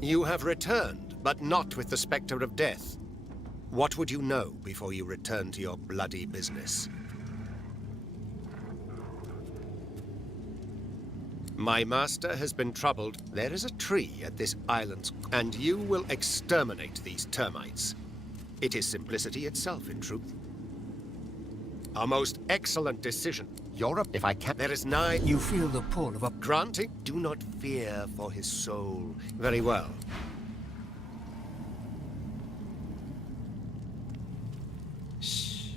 You have returned, but not with the specter of death. What would you know before you return to your bloody business? My master has been troubled. There is a tree at this island's, and you will exterminate these termites. It is simplicity itself, in truth. A most excellent decision. If I can, there is nigh. You feel the pull of a... Granting, do not fear for his soul. Very well. Shh.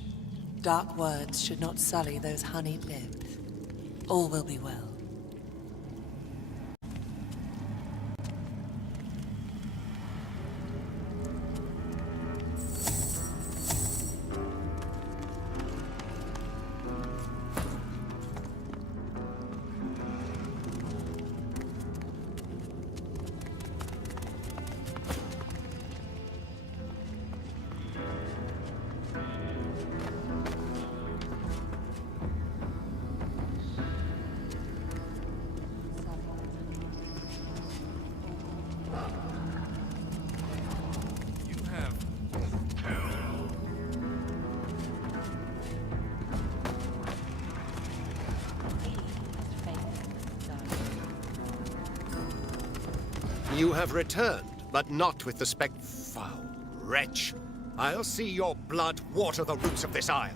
Dark words should not sully those honeyed lips. All will be well. You have returned, but not with the foul wretch. I'll see your blood water the roots of this isle.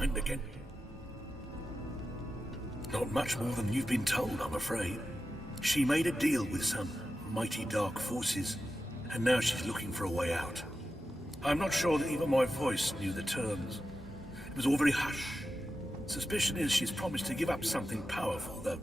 mind again? Not much more than you've been told, I'm afraid. She made a deal with some mighty dark forces, and now she's looking for a way out. I'm not sure that even my voice knew the terms. It was all very hush. Suspicion is she's promised to give up something powerful, though.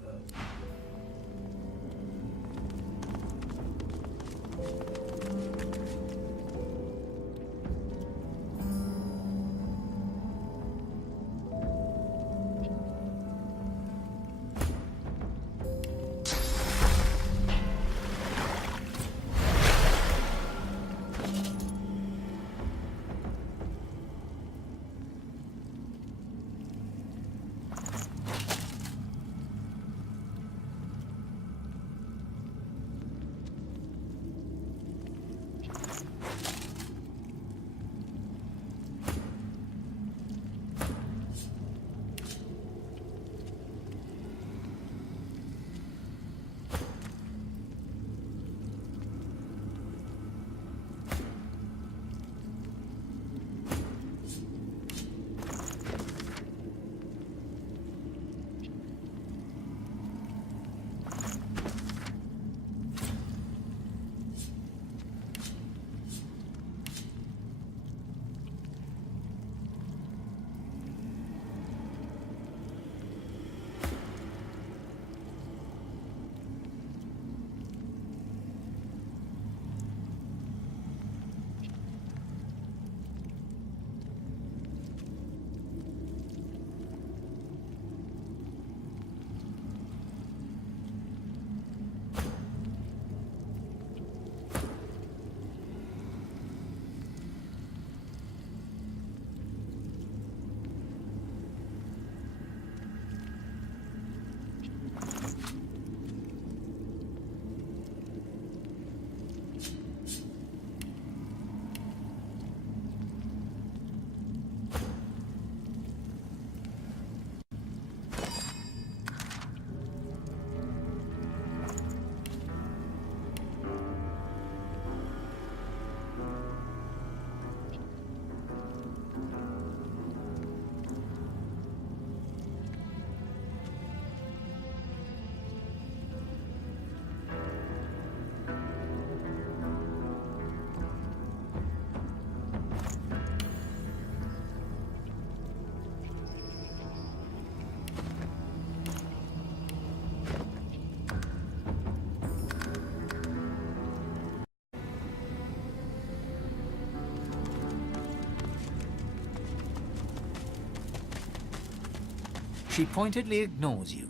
She pointedly ignores you.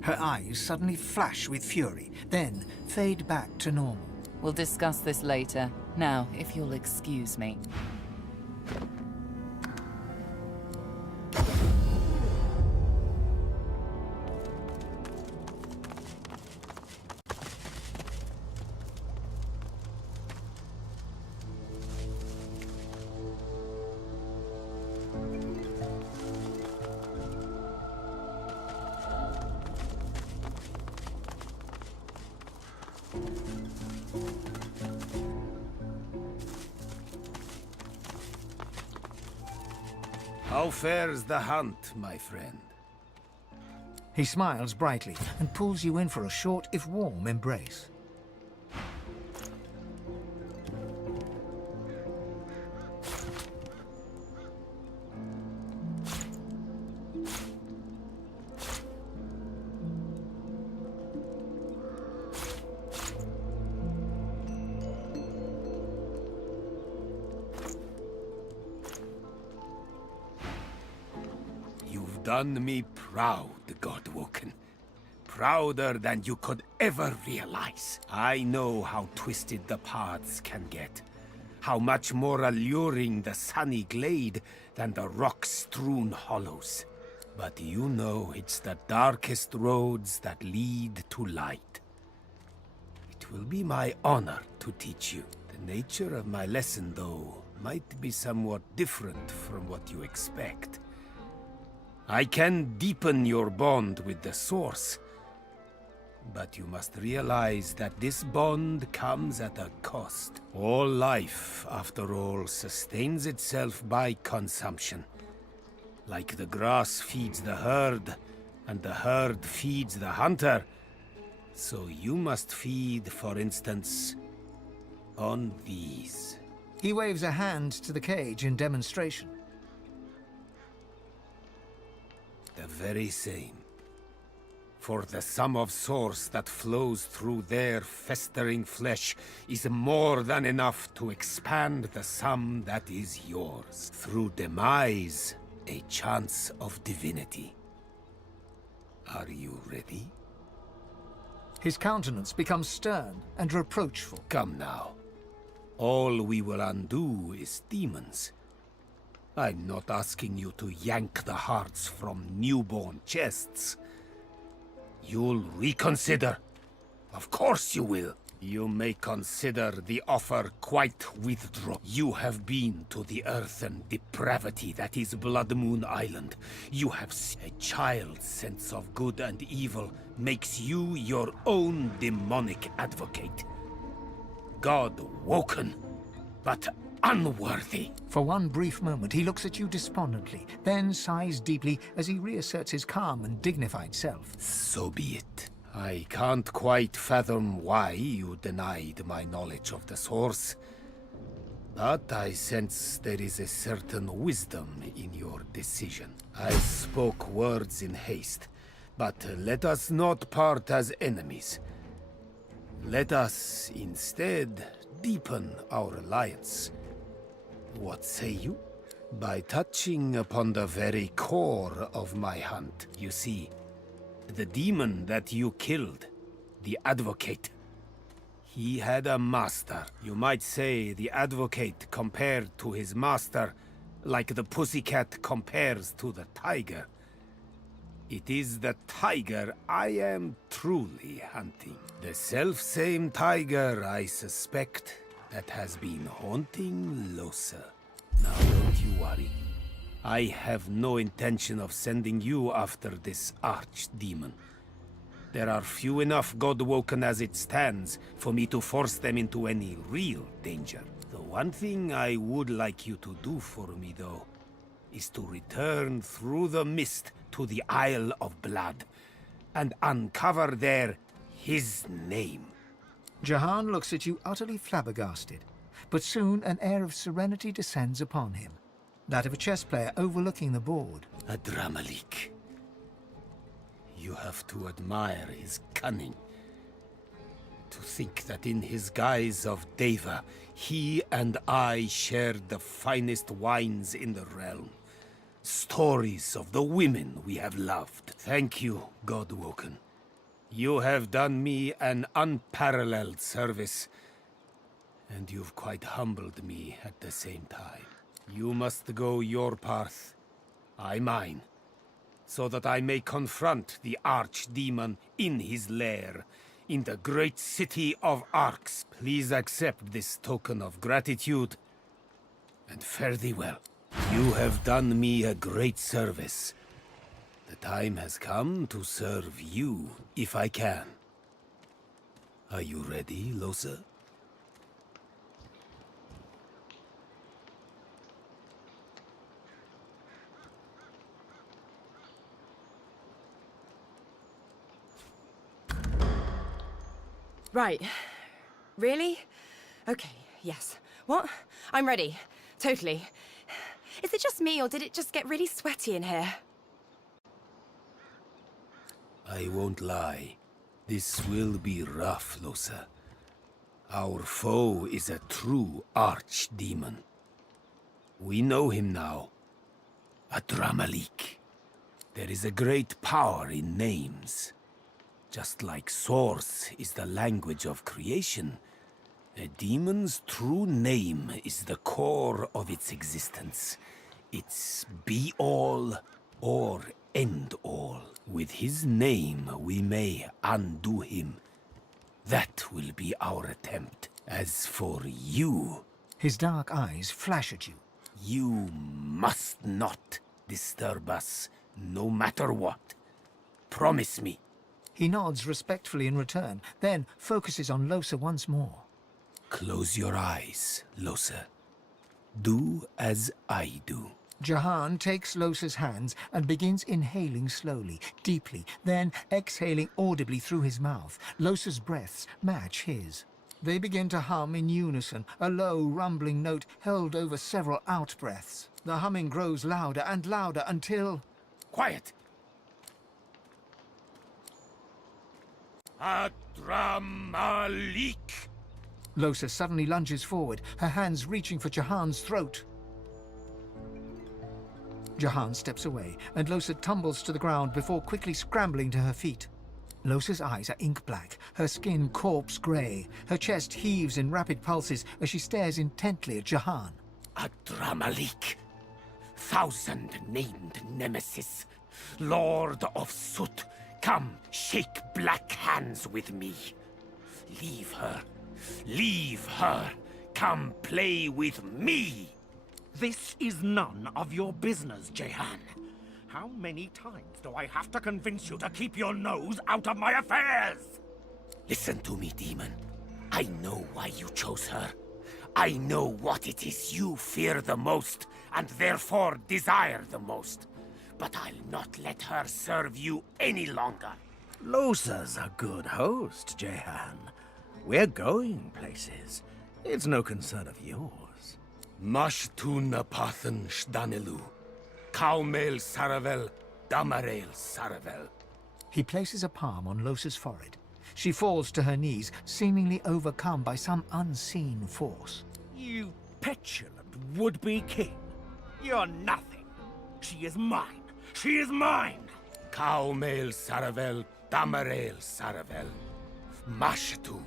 Her eyes suddenly flash with fury, then fade back to normal. We'll discuss this later. Now, if you'll excuse me. How fares the hunt, my friend? He smiles brightly and pulls you in for a short, if warm, embrace. You've done me proud, Godwoken. Prouder than you could ever realize. I know how twisted the paths can get. How much more alluring the sunny glade than the rock-strewn hollows. But you know it's the darkest roads that lead to light. It will be my honor to teach you. The nature of my lesson, though, might be somewhat different from what you expect. I can deepen your bond with the Source, but you must realize that this bond comes at a cost. All life, after all, sustains itself by consumption. Like the grass feeds the herd, and the herd feeds the hunter, so you must feed, for instance, on these. He waves a hand to the cage in demonstration. The very same. For the sum of source that flows through their festering flesh is more than enough to expand the sum that is yours. Through demise, a chance of divinity. Are you ready? His countenance becomes stern and reproachful. Come now. All we will undo is demons. I'm not asking you to yank the hearts from newborn chests. You'll reconsider. Of course you will. You may consider the offer quite withdrawn. You have been to the earthen depravity that is Blood Moon Island. You have seen a child's sense of good and evil makes you your own demonic advocate. God woken, but unworthy. For one brief moment, he looks at you despondently, then sighs deeply as he reasserts his calm and dignified self. So be it. I can't quite fathom why you denied my knowledge of the source, but I sense there is a certain wisdom in your decision. I spoke words in haste, but let us not part as enemies. Let us instead deepen our alliance. What say you? By touching upon the very core of my hunt. You see, the demon that you killed, the Advocate, he had a master. You might say the Advocate compared to his master, like the pussycat compares to the tiger. It is the tiger I am truly hunting. The self-same tiger, I suspect, that has been haunting Lohse. Now don't you worry. I have no intention of sending you after this archdemon. There are few enough God-woken as it stands for me to force them into any real danger. The one thing I would like you to do for me, though, is to return through the mist to the Isle of Blood and uncover there his name. Jahan looks at you utterly flabbergasted, but soon an air of serenity descends upon him, that of a chess player overlooking the board. Adramalik. You have to admire his cunning. To think that in his guise of Deva, he and I shared the finest wines in the realm. Stories of the women we have loved. Thank you, Godwoken. You have done me an unparalleled service, and you've quite humbled me at the same time. You must go your path, I mine, so that I may confront the archdemon in his lair, in the great city of Arx. Please accept this token of gratitude, and fare thee well. You have done me a great service. The time has come to serve you, if I can. Are you ready, Lohse? Right. Really? Okay, yes. What? I'm ready. Totally. Is it just me, or did it just get really sweaty in here? I won't lie. This will be rough, Lohse. Our foe is a true archdemon. We know him now. Adramalik. There is a great power in names. Just like Source is the language of creation, a demon's true name is the core of its existence. It's be-all or end-all. With his name, we may undo him. That will be our attempt. As for you... His dark eyes flash at you. You must not disturb us, no matter what. Promise me. He nods respectfully in return, then focuses on Lohse once more. Close your eyes, Lohse. Do as I do. Jahan takes Lohse's hands and begins inhaling slowly, deeply, then exhaling audibly through his mouth. Lohse's breaths match his. They begin to hum in unison, a low, rumbling note held over several out-breaths. The humming grows louder and louder until... Quiet! Adramalik! Lohse suddenly lunges forward, her hands reaching for Jahan's throat. Jahan steps away, and Lohse tumbles to the ground before quickly scrambling to her feet. Lohse's eyes are ink black, her skin corpse grey. Her chest heaves in rapid pulses as she stares intently at Jahan. Adramalik, thousand-named nemesis, Lord of Soot, come shake black hands with me. Leave her. Leave her. Come play with me. This is none of your business, Jahan. How many times do I have to convince you to keep your nose out of my affairs? Listen to me, demon. I know why you chose her. I know what it is you fear the most, and therefore desire the most. But I'll not let her serve you any longer. Lohse's a good host, Jahan. We're going places. It's no concern of yours. Mashtuna Pathan Shdanelu. Kaumel Saravel, Damarail Saravel. He places a palm on Lohse's forehead. She falls to her knees, seemingly overcome by some unseen force. You petulant would-be king. You're nothing. She is mine. She is mine. Kaumel Saravel, Damarail Saravel. Mashtu,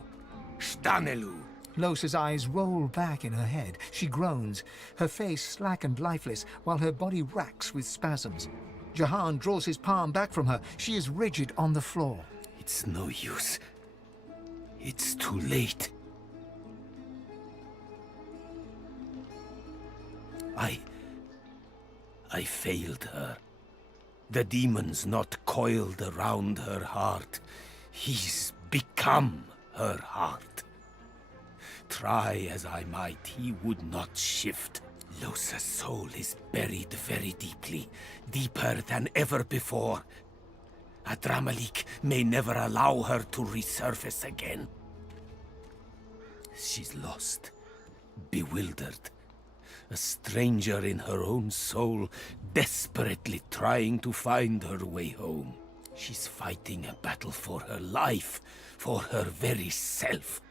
Shdanelu. Lohse's eyes roll back in her head. She groans, her face slack and lifeless, while her body racks with spasms. Jahan draws his palm back from her. She is rigid on the floor. It's no use. It's too late. I failed her. The demon's not coiled around her heart. He's become her heart. Try as I might, he would not shift. Lohse's soul is buried very deeply, deeper than ever before. Adramalik may never allow her to resurface again. She's lost, bewildered, a stranger in her own soul, desperately trying to find her way home. She's fighting a battle for her life, for her very self.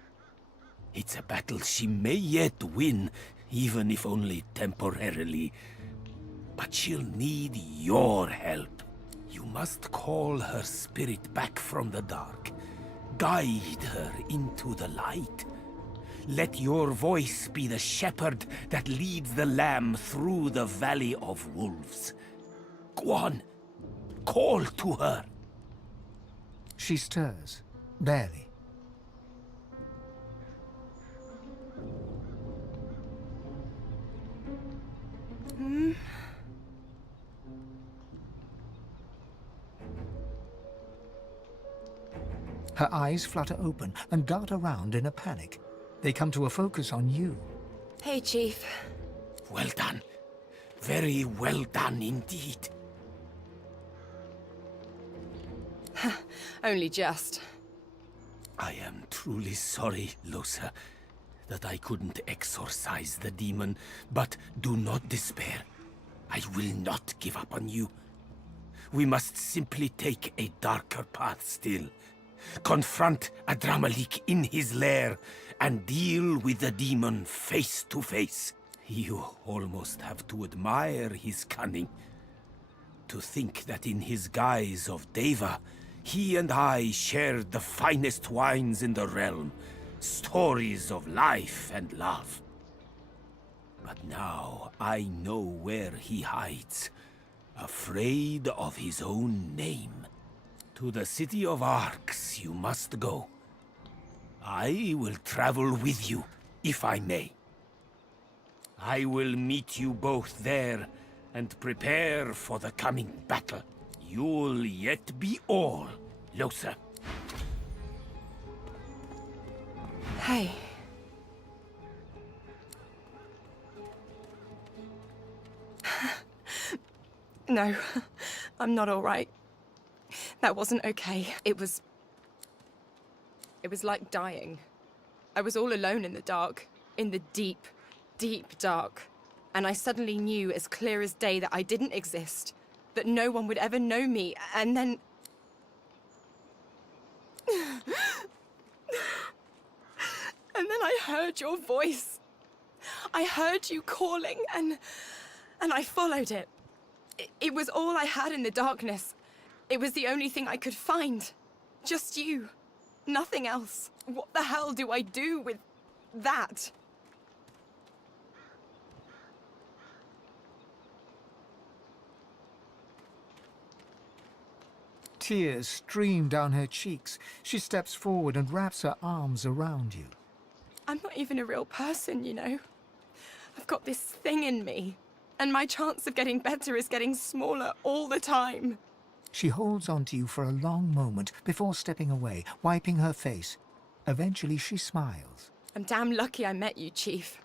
It's a battle she may yet win, even if only temporarily. But she'll need your help. You must call her spirit back from the dark. Guide her into the light. Let your voice be the shepherd that leads the lamb through the valley of wolves. Go on, call to her. She stirs, barely. Her eyes flutter open and dart around in a panic. They come to a focus on you. Hey, Chief. Well done. Very well done indeed. Only just. I am truly sorry, Lohse, that I couldn't exorcise the demon, but do not despair. I will not give up on you. We must simply take a darker path still. Confront Adramalik in his lair and deal with the demon face to face. You almost have to admire his cunning. To think that in his guise of Deva, he and I shared the finest wines in the realm, stories of life and love. But now I know where he hides, afraid of his own name. To the city of Arx you must go. I will travel with you, if I may. I will meet you both there and prepare for the coming battle. You'll yet be all, Lohse. Hey. No, I'm not all right. That wasn't okay. It was like dying. I was all alone in the dark. In the deep, deep dark. And I suddenly knew as clear as day that I didn't exist. That no one would ever know me. And then... And then I heard your voice. I heard you calling, and I followed it. It was all I had in the darkness. It was the only thing I could find. Just you. Nothing else. What the hell do I do with that? Tears stream down her cheeks. She steps forward and wraps her arms around you. I'm not even a real person, you know. I've got this thing in me, and my chance of getting better is getting smaller all the time. She holds onto you for a long moment before stepping away, wiping her face. Eventually she smiles. I'm damn lucky I met you, Chief.